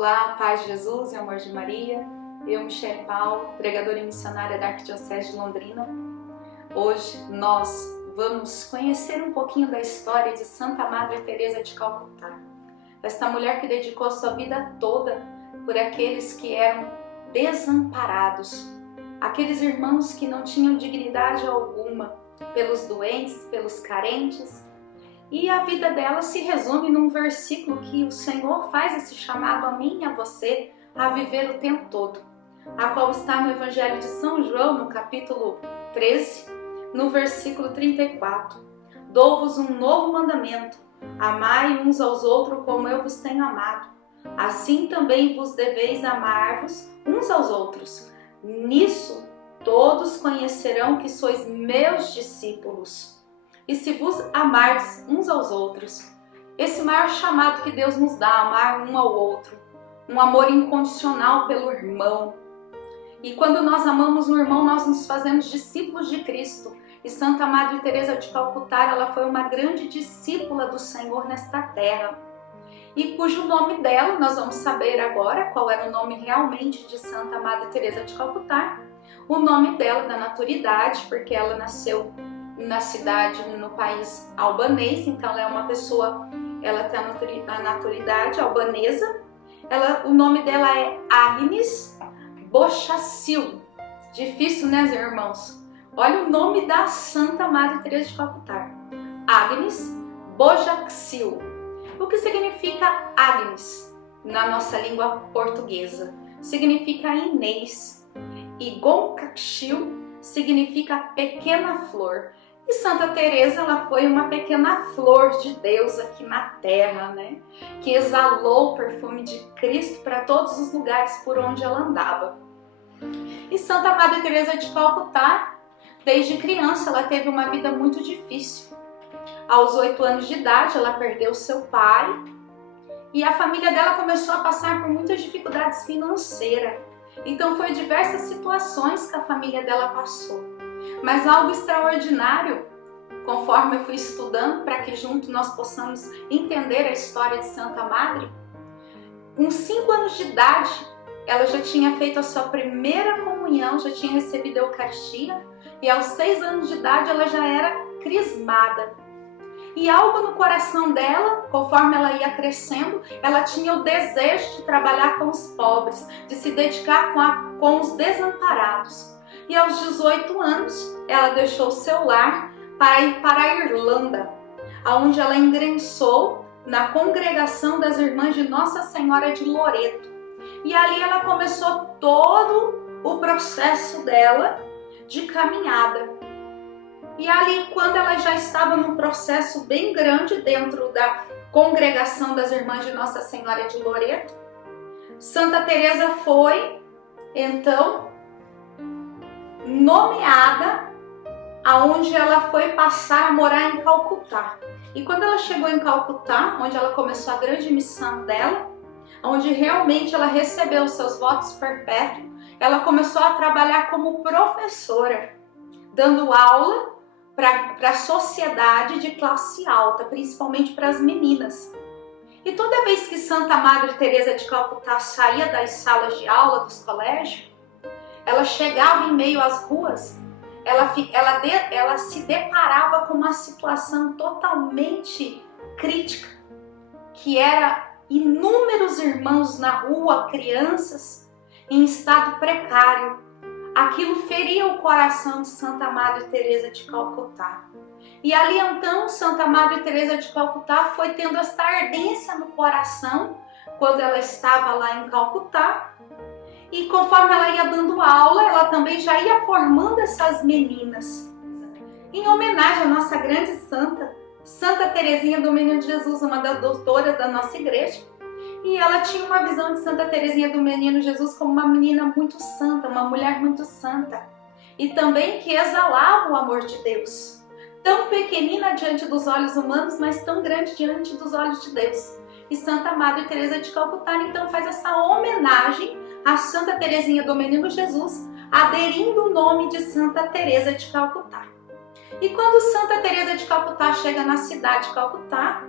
Olá, paz de Jesus e amor de Maria. Eu, Michele Paulo, pregadora e missionária da Arquidiocese de Londrina. Hoje nós vamos conhecer um pouquinho da história de Santa Madre Teresa de Calcutá. Esta mulher que dedicou a sua vida toda por aqueles que eram desamparados, aqueles irmãos que não tinham dignidade alguma, pelos doentes, pelos carentes. E a vida dela se resume num versículo que o Senhor faz esse chamado a mim e a você a viver o tempo todo, a qual está no Evangelho de São João, no capítulo 13, no versículo 34. Dou-vos um novo mandamento, amai uns aos outros como eu vos tenho amado. Assim também vos deveis amar-vos uns aos outros. Nisso todos conhecerão que sois meus discípulos. E se vos amardes uns aos outros. Esse maior chamado que Deus nos dá, amar um ao outro. Um amor incondicional pelo irmão. E quando nós amamos um irmão, nós nos fazemos discípulos de Cristo. E Santa Madre Teresa de Calcutá, ela foi uma grande discípula do Senhor nesta terra. E cujo nome dela, nós vamos saber agora qual era o nome realmente de Santa Madre Teresa de Calcutá. O nome dela da naturalidade, porque ela nasceu na cidade, no país albanês, então ela é uma pessoa, ela tem a naturalidade albanesa. O nome dela é Agnes Bochacil. Difícil, né, irmãos? Olha o nome da Santa Madre Teresa de Calcutá. Agnes Bochacil. O que significa Agnes na nossa língua portuguesa? Significa Inês. E Goncaxil significa pequena flor. E Santa Teresa, ela foi uma pequena flor de Deus aqui na terra, né? Que exalou o perfume de Cristo para todos os lugares por onde ela andava. E Santa Madre Teresa de Calcutá, desde criança, ela teve uma vida muito difícil. Aos 8 anos de idade, ela perdeu seu pai e a família dela começou a passar por muitas dificuldades financeiras. Então, foi diversas situações que a família dela passou. Mas algo extraordinário, conforme eu fui estudando, para que junto nós possamos entender a história de Santa Madre, com 5 anos de idade, ela já tinha feito a sua primeira comunhão, já tinha recebido a Eucaristia, e aos 6 anos de idade ela já era crismada. E algo no coração dela, conforme ela ia crescendo, ela tinha o desejo de trabalhar com os pobres, de se dedicar com os desamparados. E aos 18 anos, ela deixou o seu lar para ir para a Irlanda, onde ela ingressou na congregação das Irmãs de Nossa Senhora de Loreto. E ali ela começou todo o processo dela de caminhada. E ali, quando ela já estava num processo bem grande dentro da congregação das Irmãs de Nossa Senhora de Loreto, Santa Teresa foi, então, nomeada aonde ela foi passar a morar em Calcutá. E quando ela chegou em Calcutá, onde ela começou a grande missão dela, onde realmente ela recebeu os seus votos perpétuos, ela começou a trabalhar como professora, dando aula para a sociedade de classe alta, principalmente para as meninas. E toda vez que Santa Madre Teresa de Calcutá saía das salas de aula dos colégios, ela chegava em meio às ruas, ela se deparava com uma situação totalmente crítica, que era inúmeros irmãos na rua, crianças em estado precário. Aquilo feria o coração de Santa Madre Teresa de Calcutá. E ali então Santa Madre Teresa de Calcutá foi tendo esta ardência no coração quando ela estava lá em Calcutá. E conforme ela ia dando aula, ela também já ia formando essas meninas. Em homenagem à nossa grande santa, Santa Teresinha do Menino Jesus, uma das doutoras da nossa igreja. E ela tinha uma visão de Santa Teresinha do Menino Jesus como uma menina muito santa, uma mulher muito santa. E também que exalava o amor de Deus. Tão pequenina diante dos olhos humanos, mas tão grande diante dos olhos de Deus. E Santa Madre Teresa de Calcutá então faz essa homenagem a Santa Teresinha do Menino Jesus, aderindo o nome de Santa Teresa de Calcutá. E quando Santa Teresa de Calcutá chega na cidade de Calcutá,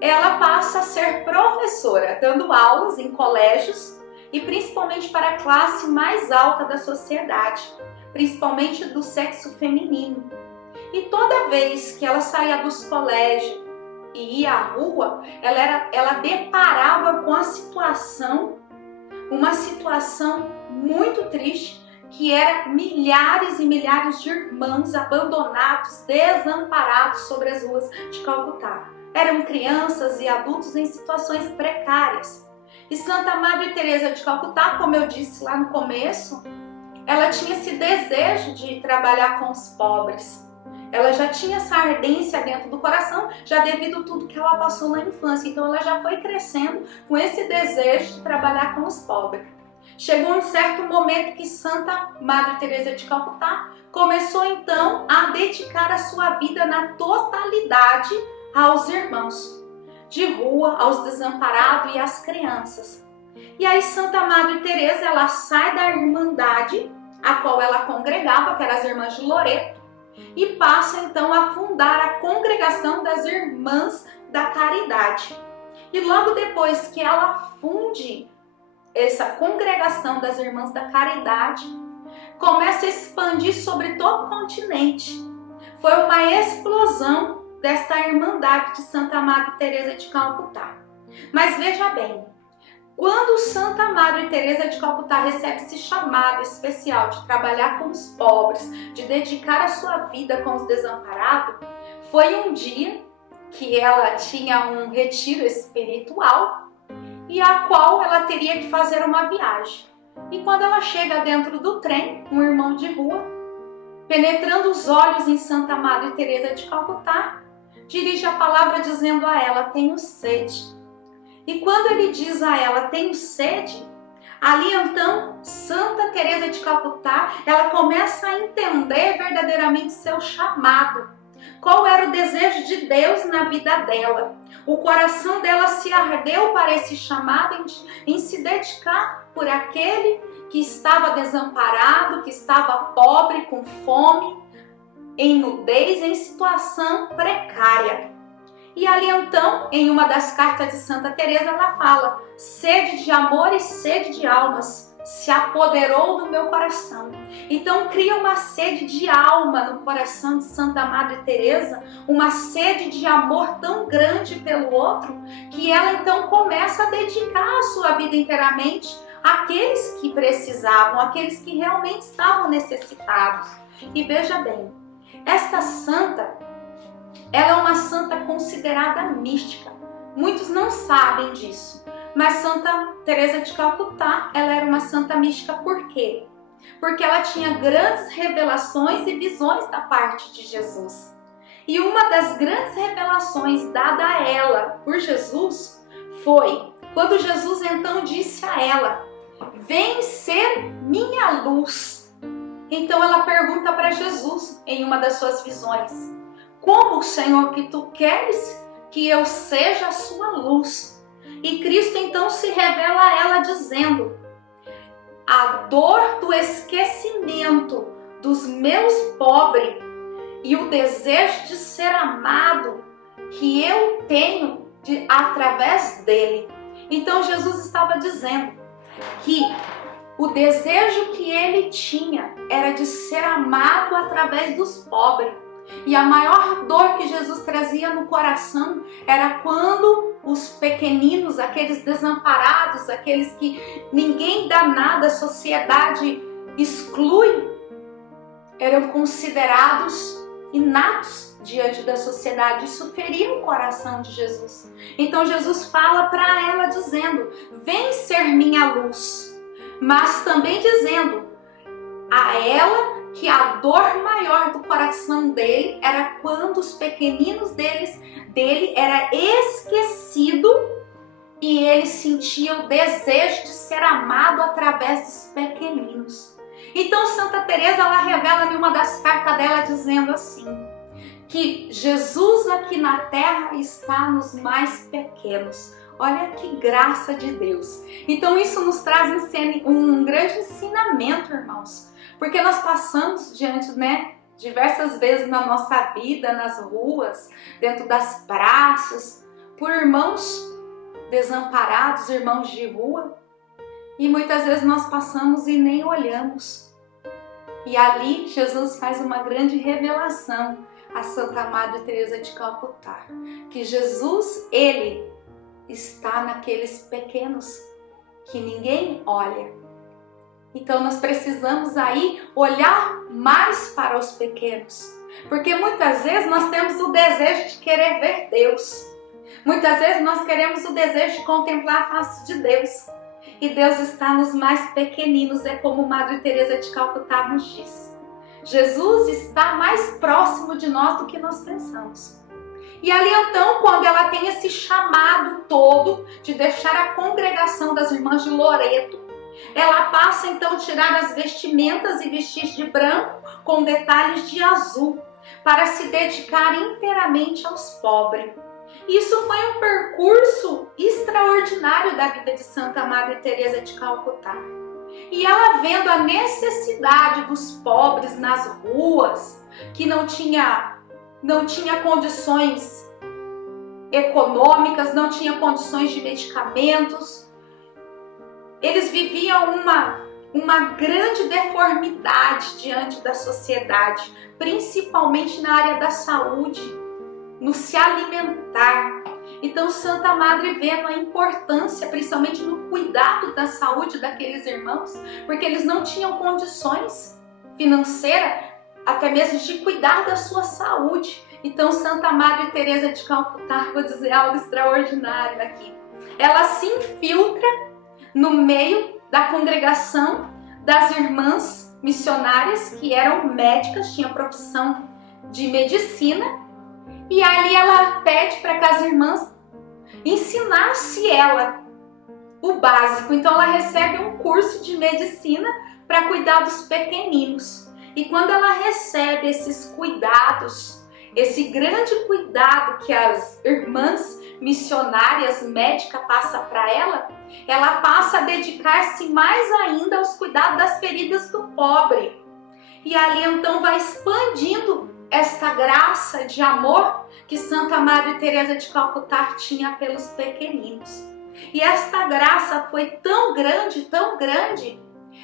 ela passa a ser professora, dando aulas em colégios e principalmente para a classe mais alta da sociedade, principalmente do sexo feminino. E toda vez que ela saía dos colégios e ia à rua, ela deparava com uma situação muito triste, que era milhares e milhares de irmãos abandonados, desamparados sobre as ruas de Calcutá. Eram crianças e adultos em situações precárias. E Santa Madre Teresa de Calcutá, como eu disse lá no começo, ela tinha esse desejo de trabalhar com os pobres. Ela já tinha essa ardência dentro do coração, já devido a tudo que ela passou na infância. Então ela já foi crescendo com esse desejo de trabalhar com os pobres. Chegou um certo momento que Santa Madre Teresa de Calcutá começou então a dedicar a sua vida na totalidade aos irmãos de rua, aos desamparados e às crianças. E aí Santa Madre Teresa, ela sai da irmandade a qual ela congregava, que eram as Irmãs de Loreto, e passa então a fundar a Congregação das Irmãs da Caridade. E logo depois que ela funde essa Congregação das Irmãs da Caridade, começa a expandir sobre todo o continente. Foi uma explosão desta Irmandade de Santa Madre Teresa de Calcutá. Mas veja bem, quando Santa Madre Teresa de Calcutá recebe esse chamado especial de trabalhar com os pobres, de dedicar a sua vida com os desamparados, foi um dia que ela tinha um retiro espiritual e a qual ela teria que fazer uma viagem. E quando ela chega dentro do trem, um irmão de rua, penetrando os olhos em Santa Madre Teresa de Calcutá, dirige a palavra dizendo a ela: tenho sede. E quando ele diz a ela: tenho sede, ali então Santa Teresa de Calcutá, ela começa a entender verdadeiramente seu chamado. Qual era o desejo de Deus na vida dela? O coração dela se ardeu para esse chamado em se dedicar por aquele que estava desamparado, que estava pobre, com fome, em nudez, em situação precária. E ali então, em uma das cartas de Santa Teresa, ela fala: sede de amor e sede de almas se apoderou do meu coração. Então cria uma sede de alma no coração de Santa Madre Teresa, uma sede de amor tão grande pelo outro, que ela então começa a dedicar a sua vida inteiramente àqueles que precisavam, àqueles que realmente estavam necessitados. E veja bem, esta santa, ela é uma santa considerada mística. Muitos não sabem disso. Mas Santa Teresa de Calcutá, ela era uma santa mística por quê? Porque ela tinha grandes revelações e visões da parte de Jesus. E uma das grandes revelações dada a ela por Jesus foi quando Jesus então disse a ela: vem ser minha luz. Então ela pergunta para Jesus em uma das suas visões: como, Senhor, que tu queres que eu seja a sua luz? E Cristo então se revela a ela dizendo: a dor do esquecimento dos meus pobres e o desejo de ser amado que eu tenho através dele. Então Jesus estava dizendo que o desejo que ele tinha era de ser amado através dos pobres. E a maior dor que Jesus trazia no coração era quando os pequeninos, aqueles desamparados, aqueles que ninguém dá nada, a sociedade exclui, eram considerados inatos diante da sociedade. Isso feria o coração de Jesus. Então Jesus fala para ela dizendo: vem ser minha luz, mas também dizendo a ela que a dor maior do coração dele era quando os pequeninos dele era esquecido e ele sentia o desejo de ser amado através dos pequeninos. Então Santa Teresa, ela revela em uma das cartas dela dizendo assim, que Jesus aqui na terra está nos mais pequenos. Olha que graça de Deus. Então isso nos traz um grande ensinamento, irmãos. Porque nós passamos diante, diversas vezes na nossa vida, nas ruas, dentro das praças, por irmãos desamparados, irmãos de rua, e muitas vezes nós passamos e nem olhamos. E ali Jesus faz uma grande revelação a Santa Madre Teresa de Calcutá, que Jesus, ele está naqueles pequenos que ninguém olha. Então nós precisamos aí olhar mais para os pequenos, porque muitas vezes nós temos o desejo de querer ver Deus. Muitas vezes nós queremos o desejo de contemplar a face de Deus. E Deus está nos mais pequeninos, é como Madre Teresa de Calcutá nos diz. Jesus está mais próximo de nós do que nós pensamos. E ali então, quando ela tem esse chamado todo de deixar a congregação das Irmãs de Loreto, ela passa então a tirar as vestimentas e vestir de branco com detalhes de azul, para se dedicar inteiramente aos pobres. Isso foi um percurso extraordinário da vida de Santa Madre Teresa de Calcutá. E ela vendo a necessidade dos pobres nas ruas, que não tinha condições econômicas, não tinha condições de medicamentos, eles viviam uma grande deformidade diante da sociedade, principalmente na área da saúde, no se alimentar. Então Santa Madre vendo a importância, principalmente no cuidado da saúde daqueles irmãos, porque eles não tinham condições financeiras, até mesmo de cuidar da sua saúde. Então Santa Madre Teresa de Calcutá, vou dizer algo extraordinário aqui, ela se infiltra no meio da congregação das irmãs missionárias, que eram médicas, tinham profissão de medicina, e ali ela pede para que as irmãs ensinassem ela o básico. Então ela recebe um curso de medicina para cuidar dos pequeninos. E quando ela recebe esses cuidados, esse grande cuidado que as irmãs missionárias médicas passam para ela passa a dedicar-se mais ainda aos cuidados das feridas do pobre. E ali então vai expandindo esta graça de amor que Santa Madre Teresa de Calcutá tinha pelos pequeninos. E esta graça foi tão grande,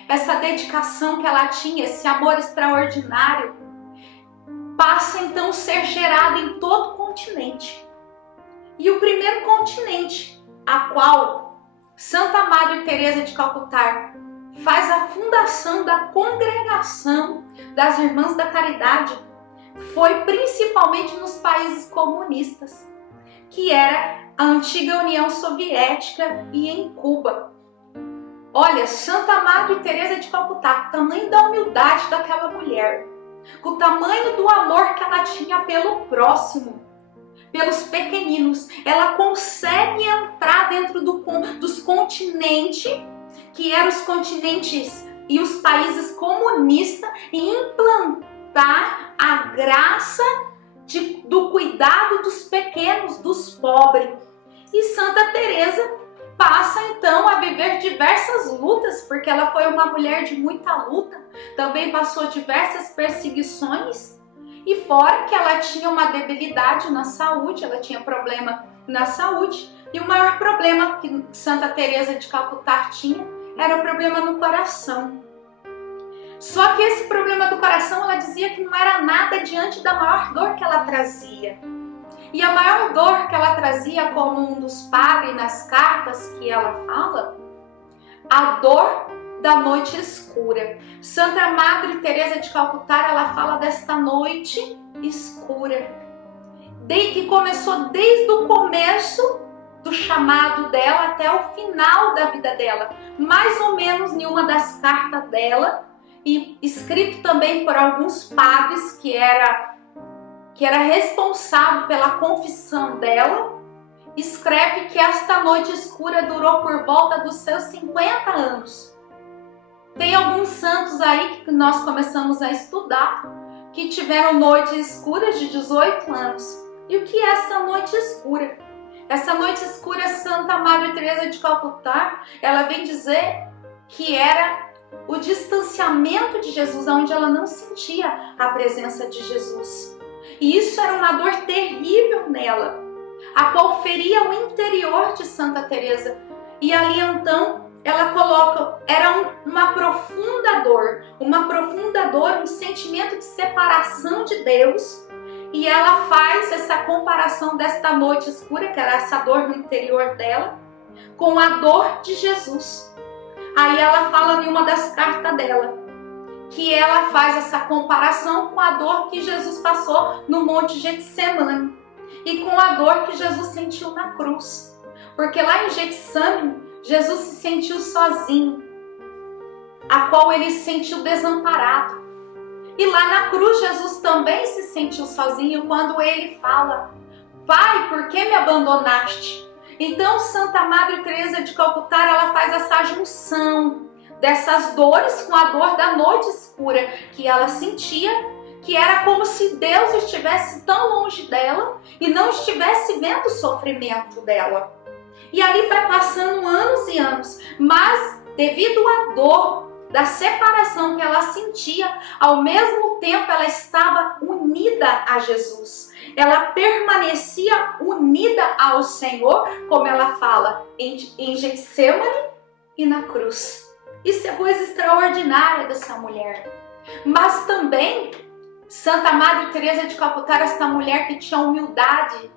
essa dedicação que ela tinha, esse amor extraordinário, passa então a ser gerado em todo o continente. E o primeiro continente a qual Santa Madre Teresa de Calcutá faz a fundação da congregação das Irmãs da Caridade foi principalmente nos países comunistas, que era a antiga União Soviética e em Cuba. Olha, Santa Madre Teresa de Calcutá, com o tamanho da humildade daquela mulher, com o tamanho do amor que ela tinha pelo próximo, pelos pequeninos, ela consegue entrar dentro dos continentes, que eram os continentes e os países comunistas, e implantar a graça do cuidado dos pequenos, dos pobres. E Santa Teresa passa então a viver diversas lutas, porque ela foi uma mulher de muita luta, também passou diversas perseguições, e fora que ela tinha uma debilidade na saúde, ela tinha problema na saúde, e o maior problema que Santa Teresa de Calcutá tinha era o problema no coração. Só que esse problema do coração, ela dizia que não era nada diante da maior dor que ela trazia. E a maior dor que ela trazia, como um dos padres nas cartas que ela fala, a dor da noite escura. Santa Madre Teresa de Calcutá, ela fala desta noite escura, que começou desde o começo do chamado dela até o final da vida dela, mais ou menos em uma das cartas dela, e escrito também por alguns padres que era responsável pela confissão dela, escreve que esta noite escura durou por volta dos seus 50 anos. Tem alguns santos aí que nós começamos a estudar, que tiveram noites escuras de 18 anos. E o que é essa noite escura? Essa noite escura, Santa Madre Teresa de Calcutá, ela vem dizer que era o distanciamento de Jesus, onde ela não sentia a presença de Jesus. E isso era uma dor terrível nela. a qual feria o interior de Santa Teresa. E ali então ela coloca, era uma profunda dor, um sentimento de separação de Deus. E ela faz essa comparação desta noite escura, que era essa dor no interior dela, com a dor de Jesus. Aí ela fala em uma das cartas dela, que ela faz essa comparação com a dor que Jesus passou no Monte Getsemane e com a dor que Jesus sentiu na cruz. Porque lá em Getsemane, Jesus se sentiu sozinho, a qual ele se sentiu desamparado. E lá na cruz, Jesus também se sentiu sozinho quando ele fala: Pai, por que me abandonaste? Então, Santa Madre Teresa de Calcutá, ela faz essa junção dessas dores com a dor da noite escura que ela sentia, que era como se Deus estivesse tão longe dela e não estivesse vendo o sofrimento dela. E ali vai passando anos e anos, mas devido à dor da separação que ela sentia, ao mesmo tempo ela estava unida a Jesus. Ela permanecia unida ao Senhor, como ela fala em Getsemane e na cruz. Isso é coisa extraordinária dessa mulher. Mas também Santa Madre Teresa de Calcutá, esta mulher que tinha humildade,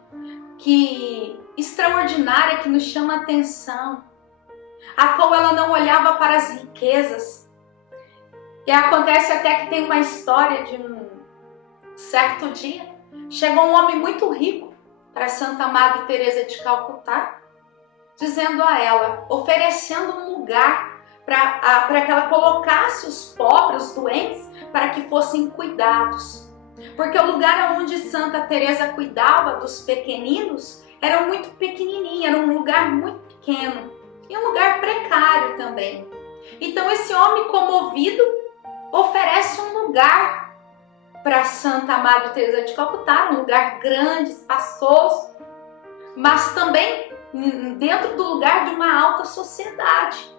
extraordinária, que nos chama a atenção, a qual ela não olhava para as riquezas. E acontece até que tem uma história de um certo dia, chegou um homem muito rico para Santa Madre Teresa de Calcutá, dizendo a ela, oferecendo um lugar para que ela colocasse os pobres, os doentes, para que fossem cuidados. Porque o lugar onde Santa Teresa cuidava dos pequeninos era muito pequenininho, era um lugar muito pequeno e um lugar precário também. Então esse homem comovido oferece um lugar para Santa Madre Teresa de Calcutá, um lugar grande, espaçoso, mas também dentro do lugar de uma alta sociedade.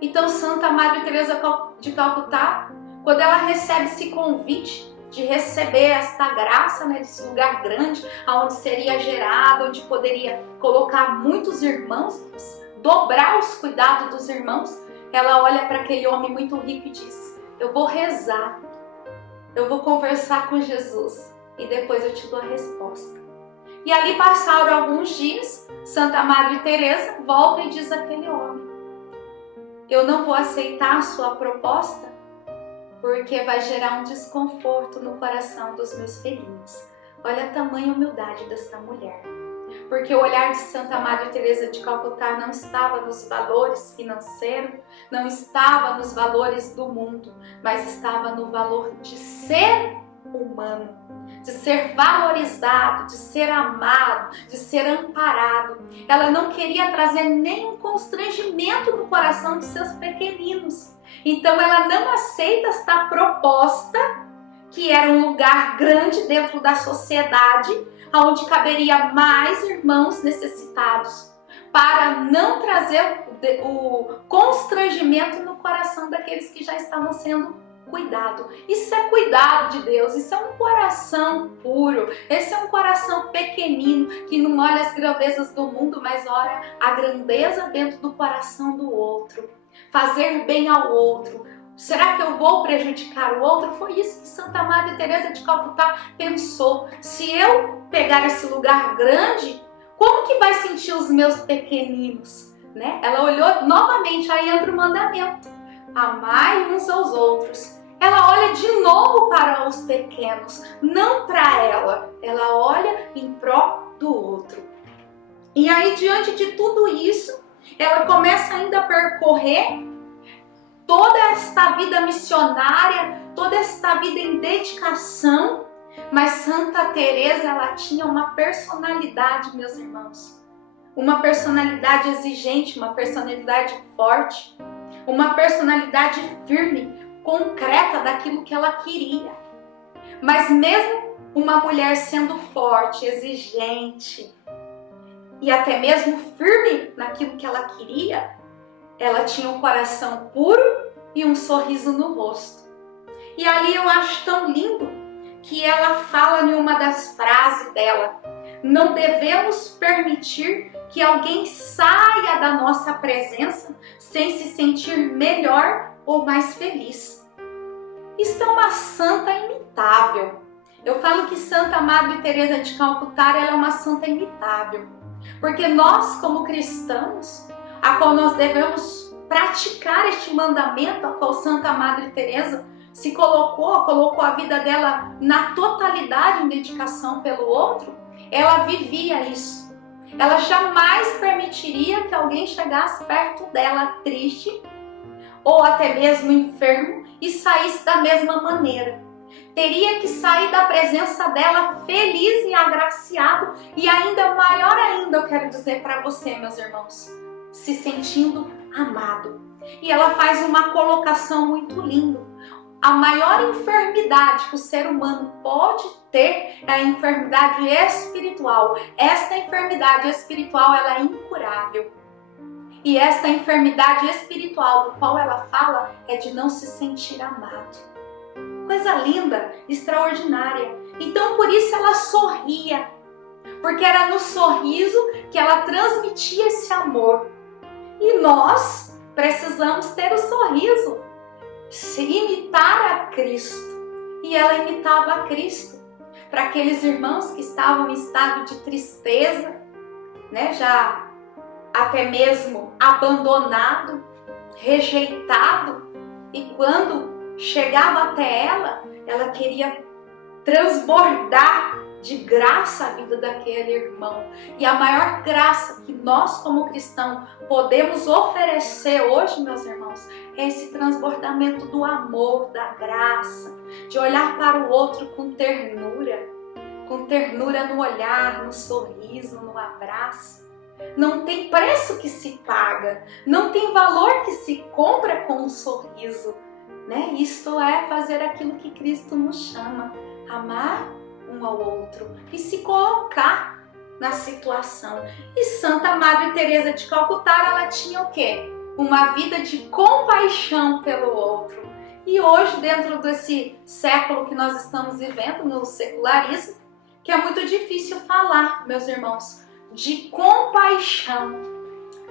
Então Santa Madre Teresa de Calcutá, quando ela recebe esse convite de receber esta graça, desse lugar grande, onde seria gerado, onde poderia colocar muitos irmãos, dobrar os cuidados dos irmãos, ela olha para aquele homem muito rico e diz: eu vou rezar, eu vou conversar com Jesus e depois eu te dou a resposta. E ali passaram alguns dias, Santa Madre Teresa volta e diz àquele homem: eu não vou aceitar a sua proposta porque vai gerar um desconforto no coração dos meus filhinhos. Olha a tamanha humildade dessa mulher. Porque o olhar de Santa Madre Teresa de Calcutá não estava nos valores financeiros, não estava nos valores do mundo, mas estava no valor de ser humano, de ser valorizado, de ser amado, de ser amparado. Ela não queria trazer nenhum constrangimento no coração de seus pequeninos. Então ela não aceita esta proposta, que era um lugar grande dentro da sociedade, onde caberia mais irmãos necessitados, para não trazer o constrangimento no coração daqueles que já estavam sendo cuidados. Isso é cuidado de Deus, isso é um coração puro, esse é um coração pequenino, que não olha as grandezas do mundo, mas olha a grandeza dentro do coração do outro. Fazer bem ao outro. Será que eu vou prejudicar o outro? Foi isso que Santa Madre Teresa de Calcutá pensou. Se eu pegar esse lugar grande, como que vai sentir os meus pequeninos? Né? Ela olhou novamente, aí entra o mandamento: amai uns aos outros. Ela olha de novo para os pequenos, não para ela. Ela olha em prol do outro. E aí, diante de tudo isso, ela começa ainda a percorrer toda esta vida missionária, toda esta vida em dedicação. Mas Santa Teresa, ela tinha uma personalidade, meus irmãos, uma personalidade exigente, uma personalidade forte, uma personalidade firme, concreta daquilo que ela queria. Mas mesmo uma mulher sendo forte, exigente e até mesmo firme naquilo que ela queria, ela tinha um coração puro e um sorriso no rosto. E ali eu acho tão lindo que ela fala em uma das frases dela: Não devemos permitir que alguém saia da nossa presença sem se sentir melhor ou mais feliz. Isto é uma santa imitável. Eu falo que Santa Madre Teresa de Calcutá, ela é uma santa imitável, porque nós, como cristãos, a qual nós devemos praticar este mandamento, a qual Santa Madre Teresa se colocou a vida dela na totalidade em dedicação pelo outro, ela vivia isso. Ela jamais permitiria que alguém chegasse perto dela triste ou até mesmo enfermo e saísse da mesma maneira. Teria que sair da presença dela feliz e agraciado, e ainda maior ainda, eu quero dizer para você, meus irmãos, se sentindo amado. E ela faz uma colocação muito linda. A maior enfermidade que o ser humano pode ter é a enfermidade espiritual. Esta enfermidade espiritual, ela é incurável. E esta enfermidade espiritual do qual ela fala é de não se sentir amado. Coisa linda, extraordinária. Então por isso ela sorria, porque era no sorriso que ela transmitia esse amor. E nós precisamos ter o sorriso, imitar a Cristo. E ela imitava a Cristo. Para aqueles irmãos que estavam em estado de tristeza, né, já até mesmo abandonado, rejeitado, e quando chegava até ela, ela queria transbordar de graça a vida daquele irmão. E a maior graça que nós como cristãos podemos oferecer hoje, meus irmãos, é esse transbordamento do amor, da graça, de olhar para o outro com ternura no olhar, no sorriso, no abraço. Não tem preço que se paga, não tem valor que se compra com um sorriso. Né? Isto é fazer aquilo que Cristo nos chama, amar um ao outro e se colocar na situação. E Santa Madre Teresa de Calcutá, ela tinha o quê? Uma vida de compaixão pelo outro. E hoje, dentro desse século que nós estamos vivendo, no secularismo, que é muito difícil falar, meus irmãos, de compaixão.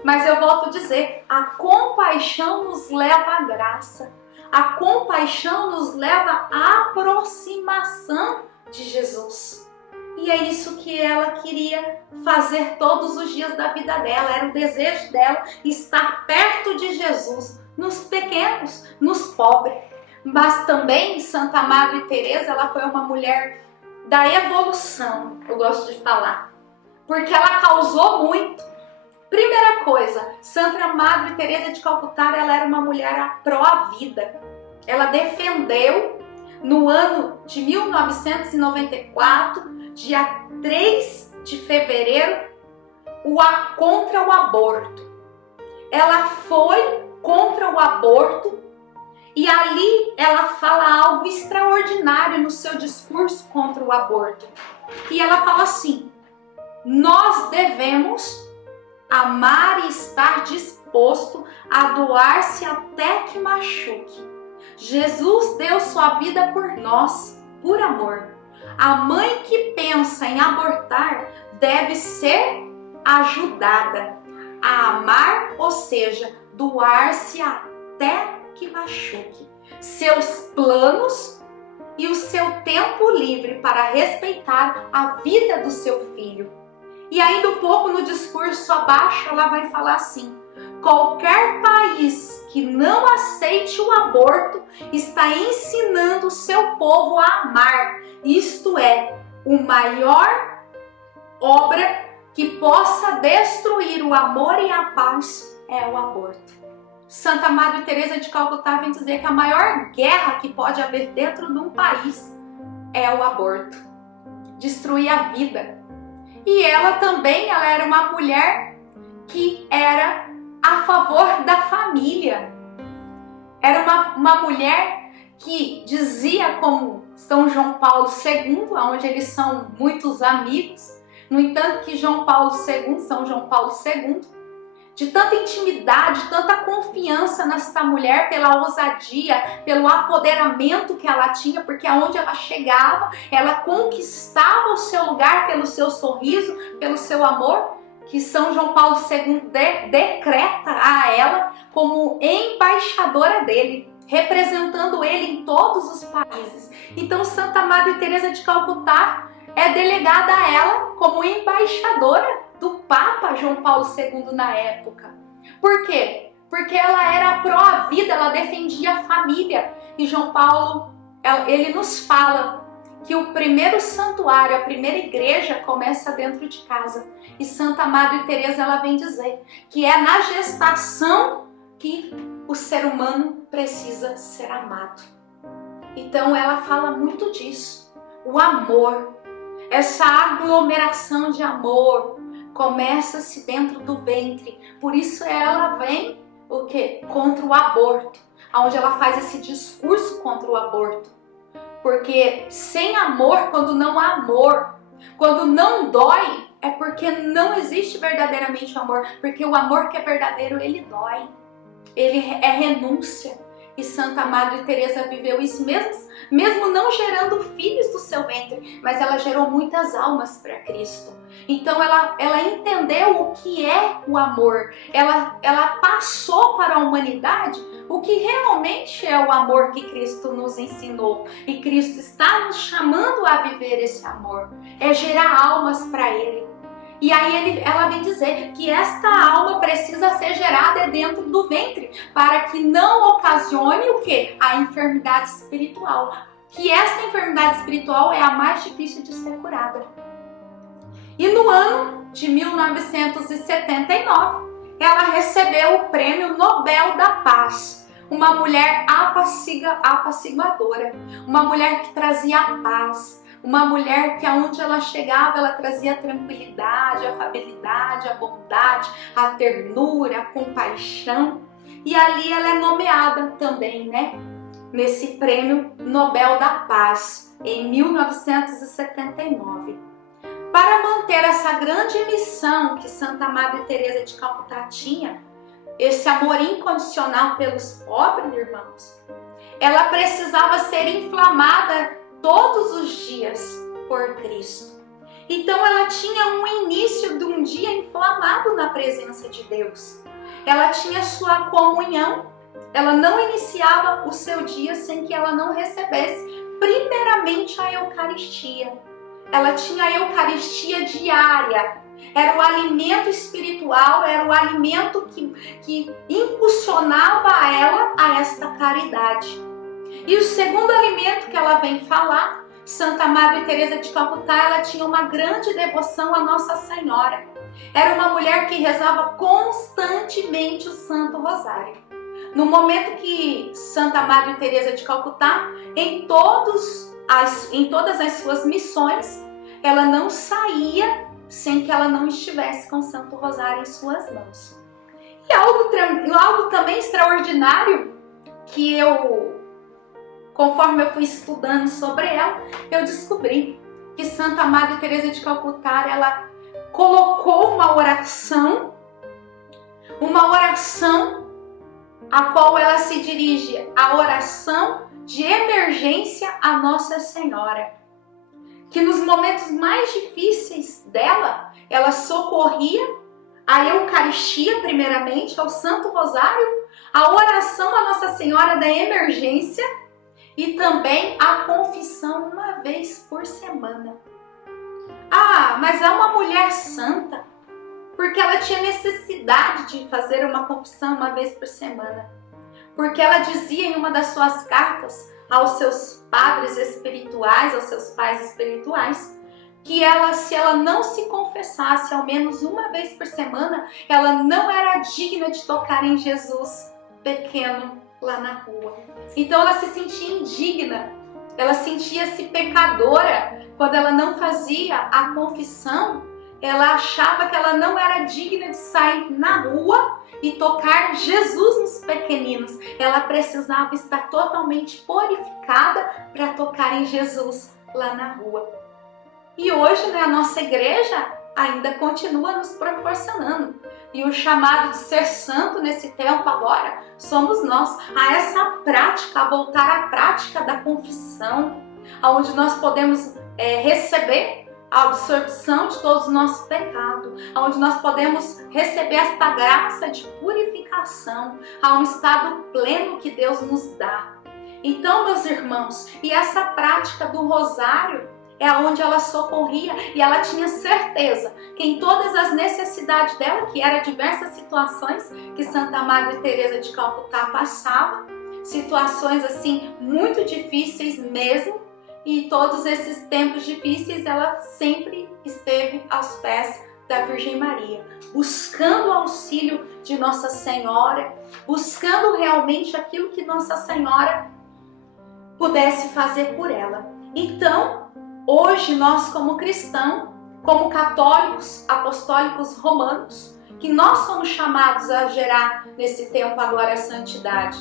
Mas eu volto a dizer, a compaixão nos leva à graça. A compaixão nos leva à aproximação de Jesus. E é isso que ela queria fazer todos os dias da vida dela. Era o desejo dela estar perto de Jesus, nos pequenos, nos pobres. Mas também Santa Madre Teresa, ela foi uma mulher da evolução, eu gosto de falar. Porque ela causou muito. Primeira coisa, Santa Madre Teresa de Calcutá, ela era uma mulher pró-vida. Ela defendeu, no ano de 1994, dia 3 de fevereiro, contra o aborto. Ela foi contra o aborto e ali ela fala algo extraordinário no seu discurso contra o aborto. E ela fala assim: nós devemos amar e estar disposto a doar-se até que machuque. Jesus deu sua vida por nós, por amor. A mãe que pensa em abortar deve ser ajudada a amar, ou seja, doar-se até que machuque. Seus planos e o seu tempo livre para respeitar a vida do seu filho. E ainda um pouco no discurso abaixo, ela vai falar assim: qualquer país que não aceite o aborto está ensinando o seu povo a amar. Isto é, a maior obra que possa destruir o amor e a paz é o aborto. Santa Madre Teresa de Calcutá vem dizer que a maior guerra que pode haver dentro de um país é o aborto. Destruir a vida. E ela também, ela era uma mulher que era a favor da família. Era uma mulher que dizia, como São João Paulo II, onde eles são muitos amigos, no entanto que São João Paulo II, de tanta intimidade, tanta confiança nesta mulher, pela ousadia, pelo apoderamento que ela tinha, porque aonde ela chegava, ela conquistava o seu lugar pelo seu sorriso, pelo seu amor, que São João Paulo II decreta a ela como embaixadora dele, representando ele em todos os países. Então Santa Madre Teresa de Calcutá é delegada a ela como embaixadora do Papa João Paulo II na época. Por quê? Porque ela era pró-vida, ela defendia a família. E João Paulo, ele nos fala que o primeiro santuário, a primeira igreja começa dentro de casa. E Santa Madre Teresa, ela vem dizer que é na gestação que o ser humano precisa ser amado. Então ela fala muito disso. O amor, essa aglomeração de amor, começa-se dentro do ventre. Por isso ela vem o quê? Contra o aborto, onde ela faz esse discurso contra o aborto. Porque sem amor, quando não há amor, quando não dói, é porque não existe verdadeiramente o amor. Porque o amor que é verdadeiro, ele dói. Ele é renúncia. E Santa Madre Teresa viveu isso mesmo não gerando filhos do seu ventre, mas ela gerou muitas almas para Cristo. Então ela entendeu o que é o amor. Ela passou para a humanidade o que realmente é o amor que Cristo nos ensinou. E Cristo está nos chamando a viver esse amor. É gerar almas para Ele. E aí ela vem dizer que esta alma precisa ser gerada dentro do ventre, para que não ocasione o quê? A enfermidade espiritual. Que esta enfermidade espiritual é a mais difícil de ser curada. E no ano de 1979, ela recebeu o Prêmio Nobel da Paz. Uma mulher apaciguadora, uma mulher que trazia a paz. Uma mulher que aonde ela chegava, ela trazia a tranquilidade, a afabilidade, a bondade, a ternura, a compaixão. E ali ela é nomeada também, né? Nesse Prêmio Nobel da Paz, em 1979. Para manter essa grande missão que Santa Madre Teresa de Calcutá tinha, esse amor incondicional pelos pobres, irmãos, ela precisava ser inflamada todos os dias por Cristo. Então ela tinha um início de um dia inflamado na presença de Deus. Ela tinha sua comunhão. Ela não iniciava o seu dia sem que ela não recebesse primeiramente a Eucaristia. Ela tinha a Eucaristia diária. Era o alimento espiritual, era o alimento que impulsionava ela a esta caridade. E o segundo alimento que ela vem falar, Santa Madre Teresa de Calcutá, ela tinha uma grande devoção a Nossa Senhora. Era uma mulher que rezava constantemente o Santo Rosário. No momento que Santa Madre Teresa de Calcutá, em todas as suas missões, ela não saía sem que ela não estivesse com o Santo Rosário em suas mãos. E algo também extraordinário que conforme eu fui estudando sobre ela, eu descobri que Santa Madre Teresa de Calcutá, ela colocou uma oração a qual ela se dirige, a oração de emergência a Nossa Senhora. Que nos momentos mais difíceis dela, ela socorria a Eucaristia primeiramente, ao Santo Rosário, a oração a Nossa Senhora da emergência e também a confissão uma vez por semana. Ah, mas é uma mulher santa, porque ela tinha necessidade de fazer uma confissão uma vez por semana. Porque ela dizia em uma das suas cartas aos seus padres espirituais, aos seus pais espirituais, que se ela não se confessasse ao menos uma vez por semana, ela não era digna de tocar em Jesus pequeno lá na rua. Então ela se sentia indigna, ela sentia-se pecadora quando ela não fazia a confissão. Ela achava que ela não era digna de sair na rua e tocar Jesus nos pequeninos. Ela precisava estar totalmente purificada para tocar em Jesus lá na rua. E hoje, a nossa igreja ainda continua nos proporcionando E o chamado de ser santo nesse tempo agora somos nós. A essa prática, a voltar à prática da confissão, onde nós podemos receber a absorção de todos os nossos pecados, onde nós podemos receber esta graça de purificação, a um estado pleno que Deus nos dá. Então, meus irmãos, e essa prática do rosário é onde ela socorria e ela tinha certeza que em todas as necessidades dela, que eram diversas situações que Santa Madre Teresa de Calcutá passava, situações assim muito difíceis mesmo, e todos esses tempos difíceis ela sempre esteve aos pés da Virgem Maria, buscando o auxílio de Nossa Senhora, buscando realmente aquilo que Nossa Senhora pudesse fazer por ela. Então, hoje nós como cristãos, como católicos apostólicos romanos, que nós somos chamados a gerar nesse tempo agora a santidade.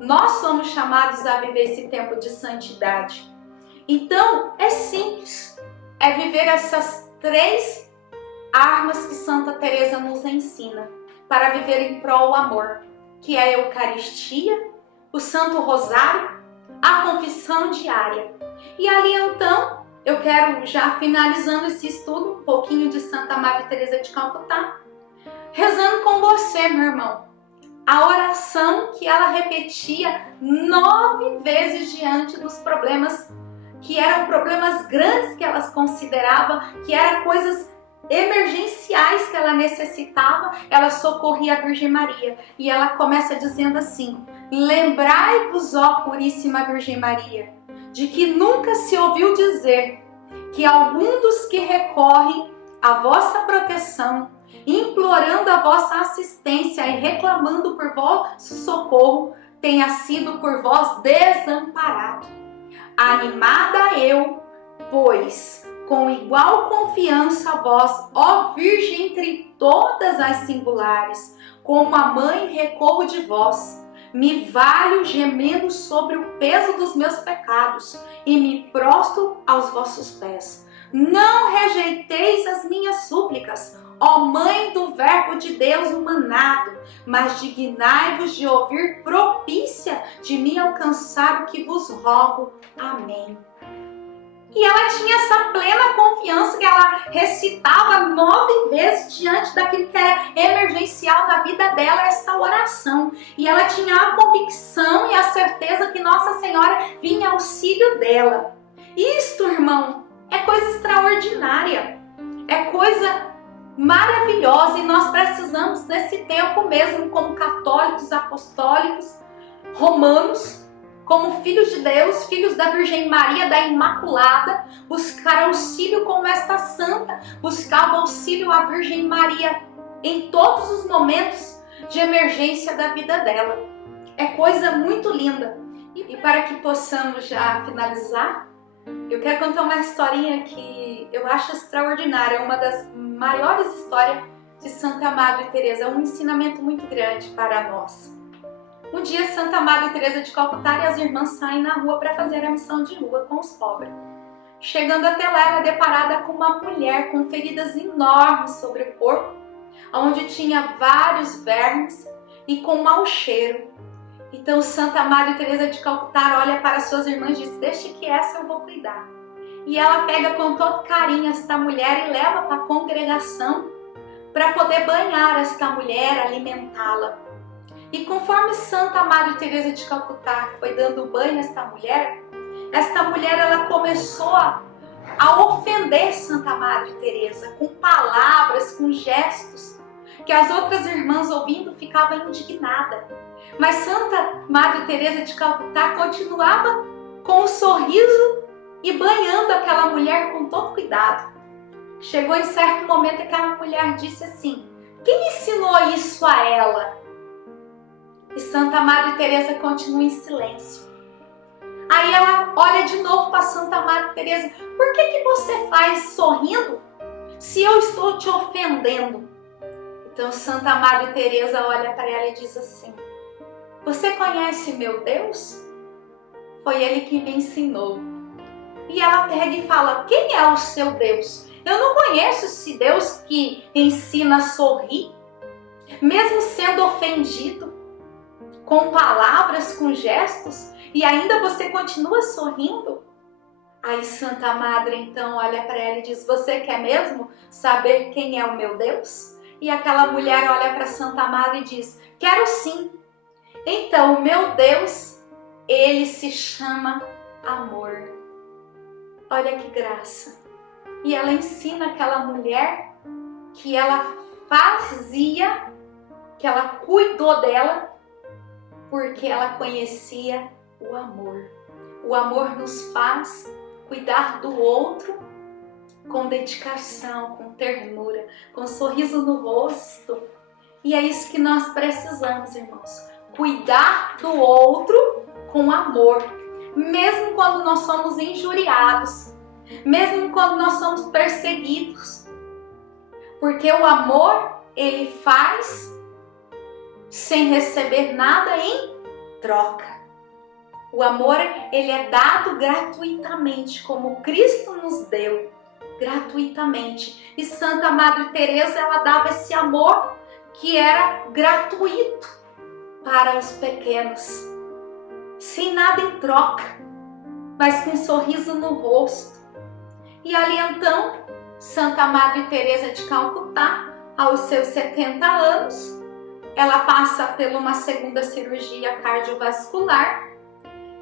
Nós somos chamados a viver esse tempo de santidade. Então, é simples, é viver essas 3 armas que Santa Teresa nos ensina para viver em prol do amor, que é a Eucaristia, o Santo Rosário, a confissão diária. E ali então, eu quero já finalizando esse estudo, um pouquinho de Santa Madre Teresa de Calcutá, rezando com você, meu irmão, a oração que ela repetia 9 vezes diante dos problemas, que eram problemas grandes que ela considerava, que eram coisas emergenciais que ela necessitava, ela socorria a Virgem Maria. E ela começa dizendo assim: lembrai-vos, ó Puríssima Virgem Maria, de que nunca se ouviu dizer que algum dos que recorrem à vossa proteção, implorando a vossa assistência e reclamando por vosso socorro, tenha sido por vós desamparado. Animada eu, pois, com igual confiança a vós, ó Virgem entre todas as singulares, como a mãe recorro de vós, me valho gemendo sobre o peso dos meus pecados e me prostro aos vossos pés. Não rejeiteis as minhas súplicas, ó Mãe do Verbo de Deus humanado, mas dignai-vos de ouvir propícia de me alcançar o que vos rogo. Amém. E ela tinha essa plena confiança que ela recitava 9 vezes diante daquilo que era emergencial na vida dela, esta oração. E ela tinha a convicção e a certeza que Nossa Senhora vinha em auxílio dela. Isto, irmão, é coisa extraordinária, é coisa maravilhosa, e nós precisamos nesse tempo mesmo, como católicos apostólicos romanos, como filhos de Deus, filhos da Virgem Maria, da Imaculada, buscar auxílio como esta santa buscava auxílio à Virgem Maria em todos os momentos de emergência da vida dela. É coisa muito linda. E para que possamos já finalizar, eu quero contar uma historinha que eu acho extraordinária, uma das maiores histórias de Santa Madre Teresa, um ensinamento muito grande para nós. Um dia, Santa Madre Teresa de Calcutá e as irmãs saem na rua para fazer a missão de rua com os pobres. Chegando até lá, ela é deparada com uma mulher com feridas enormes sobre o corpo, onde tinha vários vermes e com mau cheiro. Então, Santa Madre Teresa de Calcutá olha para suas irmãs e diz: deixe que essa eu vou cuidar. E ela pega com todo carinho esta mulher e leva para a congregação para poder banhar esta mulher, alimentá-la. E conforme Santa Madre Teresa de Calcutá foi dando banho a esta mulher ela começou a ofender Santa Madre Teresa com palavras, com gestos, que as outras irmãs ouvindo ficavam indignadas. Mas Santa Madre Teresa de Calcutá continuava com um sorriso e banhando aquela mulher com todo cuidado. Chegou em certo momento aquela mulher disse assim: quem ensinou isso a ela? E Santa Madre Teresa continua em silêncio. Aí ela olha de novo para Santa Madre Teresa: por que você faz sorrindo se eu estou te ofendendo? Então Santa Madre Teresa olha para ela e diz assim: você conhece meu Deus? Foi ele que me ensinou. E ela pega e fala: quem é o seu Deus? Eu não conheço esse Deus que ensina a sorrir. mesmo sendo ofendido, com palavras, com gestos, e ainda você continua sorrindo? Aí Santa Madre então olha para ela e diz: você quer mesmo saber quem é o meu Deus? E aquela mulher olha para Santa Madre e diz: quero sim. Então o meu Deus, ele se chama amor. Olha que graça. E ela ensina aquela mulher que ela fazia, que ela cuidou dela, porque ela conhecia o amor. O amor nos faz cuidar do outro com dedicação, com ternura, com um sorriso no rosto. E é isso que nós precisamos, irmãos. Cuidar do outro com amor. Mesmo quando nós somos injuriados, mesmo quando nós somos perseguidos. Porque o amor, ele faz sem receber nada em troca. O amor, ele é dado gratuitamente, como Cristo nos deu, gratuitamente. E Santa Madre Teresa, ela dava esse amor que era gratuito para os pequenos, sem nada em troca, mas com um sorriso no rosto. E ali então, Santa Madre Teresa de Calcutá, aos seus 70 anos, ela passa por uma segunda cirurgia cardiovascular.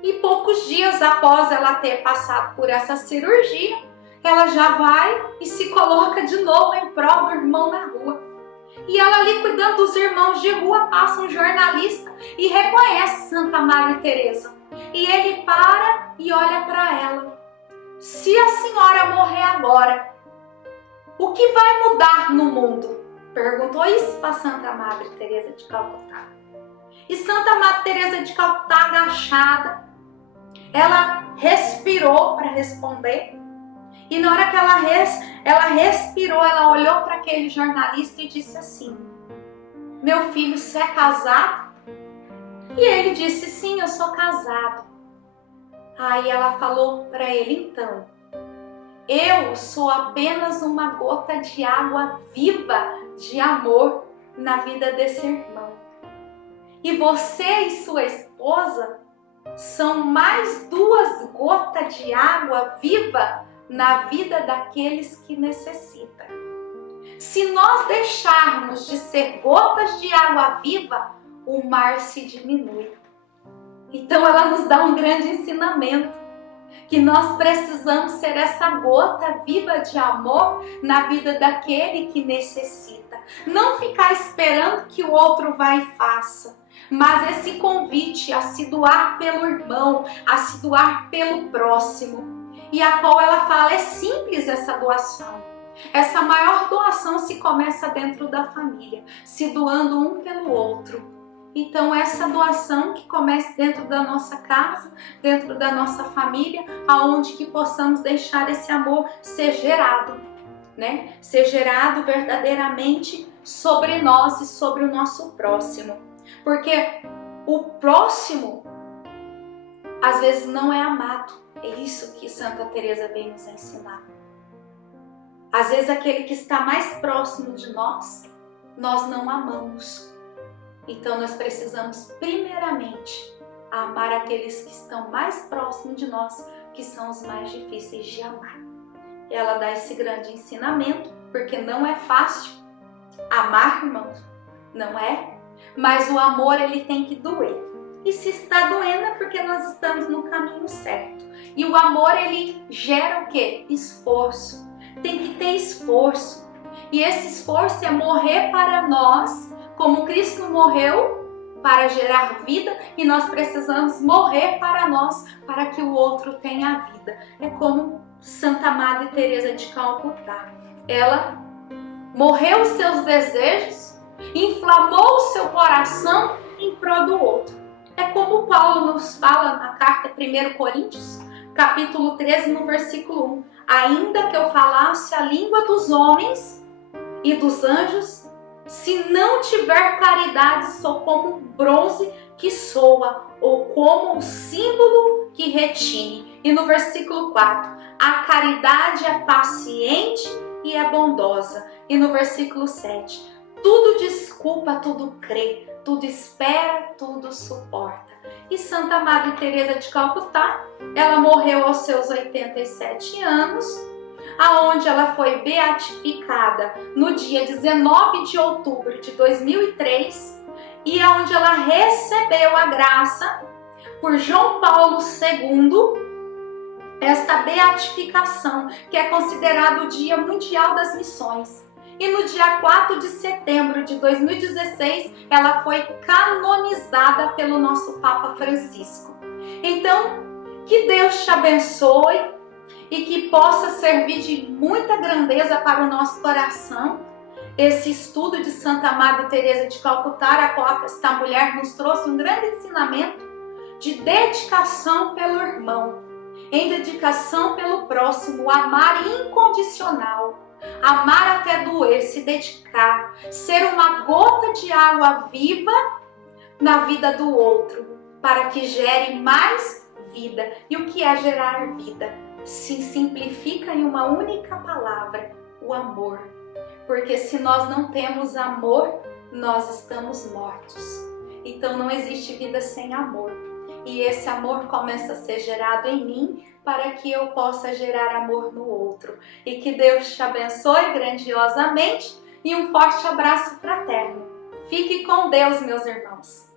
E poucos dias após ela ter passado por essa cirurgia, ela já vai e se coloca de novo em prol do irmão na rua. E ela ali cuidando dos irmãos de rua, passa um jornalista e reconhece Santa Madre Teresa. E ele para e olha para ela. Se a senhora morrer agora, o que vai mudar no mundo? Perguntou isso para Santa Madre Teresa de Calcutá. E Santa Madre Teresa de Calcutá, agachada, ela respirou para responder. E na hora que ela respirou, ela olhou para aquele jornalista e disse assim: meu filho, você é casado? E ele disse: sim, eu sou casado. Aí ela falou para ele: então, eu sou apenas uma gota de água viva de amor na vida desse irmão. E você e sua esposa são mais 2 gotas de água viva na vida daqueles que necessitam. Se nós deixarmos de ser gotas de água viva, o mar se diminui. Então ela nos dá um grande ensinamento, que nós precisamos ser essa gota viva de amor na vida daquele que necessita. Não ficar esperando que o outro vá e faça, mas esse convite a se doar pelo irmão, a se doar pelo próximo. E a qual ela fala, é simples essa doação. Essa maior doação se começa dentro da família, se doando um pelo outro. Então essa doação que comece dentro da nossa casa, dentro da nossa família, aonde que possamos deixar esse amor ser gerado, né? Ser gerado verdadeiramente sobre nós e sobre o nosso próximo. Porque o próximo, às vezes, não é amado. É isso que Santa Teresa vem nos ensinar. Às vezes aquele que está mais próximo de nós, nós não amamos. Então nós precisamos primeiramente amar aqueles que estão mais próximos de nós, que são os mais difíceis de amar. Ela dá esse grande ensinamento, porque não é fácil amar, irmãos, não é? Mas o amor, ele tem que doer. E se está doendo é porque nós estamos no caminho certo. E o amor, ele gera o quê? Esforço. Tem que ter esforço. E esse esforço é morrer para nós, como Cristo morreu para gerar vida, e nós precisamos morrer para nós, para que o outro tenha vida. É como Santa Madre Teresa de Calcutá. Ela morreu os seus desejos, inflamou o seu coração em prol do outro. É como Paulo nos fala na carta 1 Coríntios, capítulo 13, no versículo 1. Ainda que eu falasse a língua dos homens e dos anjos, se não tiver caridade, sou como um bronze que soa, ou como um símbolo que retine. E no versículo 4, a caridade é paciente e é bondosa. E no versículo 7, tudo desculpa, tudo crê, tudo espera, tudo suporta. E Santa Madre Teresa de Calcutá, ela morreu aos seus 87 anos, aonde ela foi beatificada no dia 19 de outubro de 2003 e aonde ela recebeu a graça por João Paulo II, esta beatificação, que é considerado o Dia Mundial das Missões. E no dia 4 de setembro de 2016, ela foi canonizada pelo nosso Papa Francisco. Então, que Deus te abençoe e que possa servir de muita grandeza para o nosso coração esse estudo de Santa Madre Teresa de Calcutá, a qual esta mulher nos trouxe um grande ensinamento de dedicação pelo irmão, em dedicação pelo próximo, amar incondicional, amar até doer, se dedicar, ser uma gota de água viva na vida do outro, para que gere mais vida. E o que é gerar vida? Se simplifica em uma única palavra: o amor. Porque se nós não temos amor, nós estamos mortos. Então não existe vida sem amor. E esse amor começa a ser gerado em mim para que eu possa gerar amor no outro. E que Deus te abençoe grandiosamente e um forte abraço fraterno. Fique com Deus, meus irmãos.